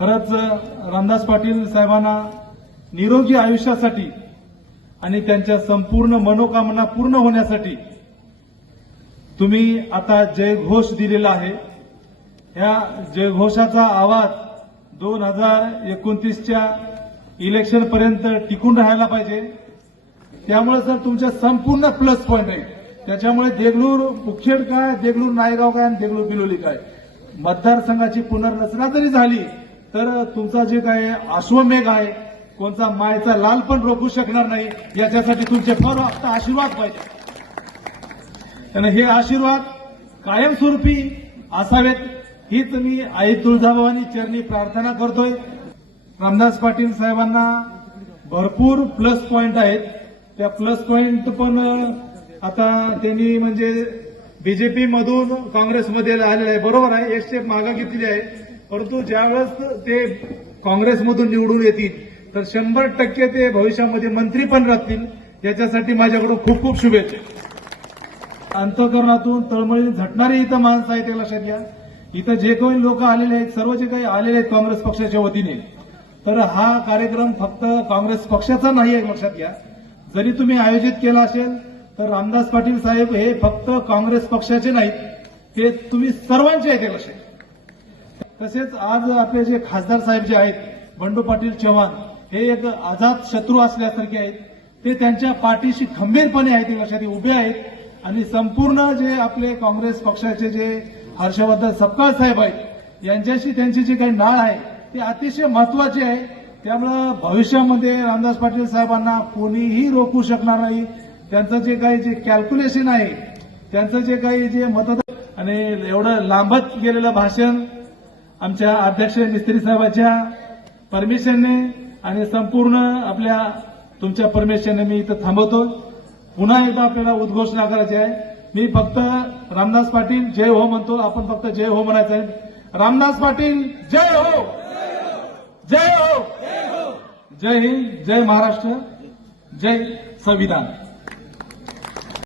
खरंच रामदास पाटील साहेबांना निरोगी आयुष्यासाठी आणि त्यांच्या संपूर्ण मनोकामना पूर्ण होण्यासाठी तुम्ही आता जयघोष दिलेला आहे. या जयघोषाचा आवाज 2029च्या इलेक्शन पर्यंत टिकून राहायला पाहिजे. त्यामुळे सर तुमच्या संपूर्ण प्लस पॉईंट आहे. त्याच्यामुळे देगलूर मुखेड काय, देगलूर नायगाव काय आणि देगलूर बिलोली काय मतदारसंघाची पुनर्रचना जरी झाली तर तुमचा जे काय अश्वमेघ आहे, कोणता मायचा लाल पण रोखू शकणार नाही. याच्यासाठी तुमचे फक्त आशीर्वाद पाहिजे आणि हे आशीर्वाद कायमस्वरूपी असावेत हीच मी आई तुळजाभवानी चरणी प्रार्थना करतोय. रामदास पाटील साहेबांना भरपूर प्लस पॉईंट आहेत. त्या प्लस पॉईंट पण आता त्यांनी म्हणजे बीजेपी मधून काँग्रेसमध्ये आलेले आहे. बरोबर आहे, एक स्टेप मागे घेतली आहे. परंतु ज्यावेळेस ते काँग्रेसमधून निवडून येतील तर 100% ते भविष्यामध्ये मंत्री पण राहतील. याच्यासाठी माझ्याकडून खूप खूप शुभेच्छा. अंतःकरणातून तळमळी झटणारी इथं माणसं आहेत, ते लक्षात घ्या. इथं जे काही लोक आलेले आहेत, सर्व जे काही आलेले आहेत काँग्रेस पक्षाच्या वतीने, तर हा कार्यक्रम फक्त काँग्रेस पक्षाचा नाही आहे, लक्षात घ्या. जरी तुम्ही आयोजित केला असेल तर रामदास पाटील साहेब हे फक्त काँग्रेस पक्षाचे नाहीत, ते तुम्ही सर्वांचे आहेत, लक्षात. तसेच आज आपले जे खासदार साहेब जे आहेत बंडू पाटील चव्हाण, हे एक अजात शत्रू असल्यासारखे आहेत. ते त्यांच्या पाठीशी खंबीरपणे आहेत, लक्षात उभे आहेत. आणि संपूर्ण जे आपले काँग्रेस पक्षाचे जे हर्षवर्धन सपकाळ साहेब आहेत, यांच्याशी त्यांची जी काही नाळ आहे ती अतिशय महत्वाची आहे. त्यामुळे भविष्यामध्ये रामदास पाटील साहेबांना कोणीही रोखू शकणार नाही. त्यांचं जे काही जे कॅल्क्युलेशन आहे, त्यांचं जे काही जे मतदान आणि एवढं लांबत गेलेलं भाषण आमच्या अध्यक्ष मिस्त्री साहेबांच्या परमिशनने आणि संपूर्ण आपल्या तुमच्या परमिशनने मी इथं थांबवतो. पुन्हा एकदा आपल्याला उद्घोषणा करायची आहे. मी फक्त रामदास पाटील जय हो म्हणतो. आपण फक्त जय हो म्हणायचं आहे. रामदास पाटील जय हो, जय हो, जय हिंद, जय महाराष्ट्र, जय संविधान.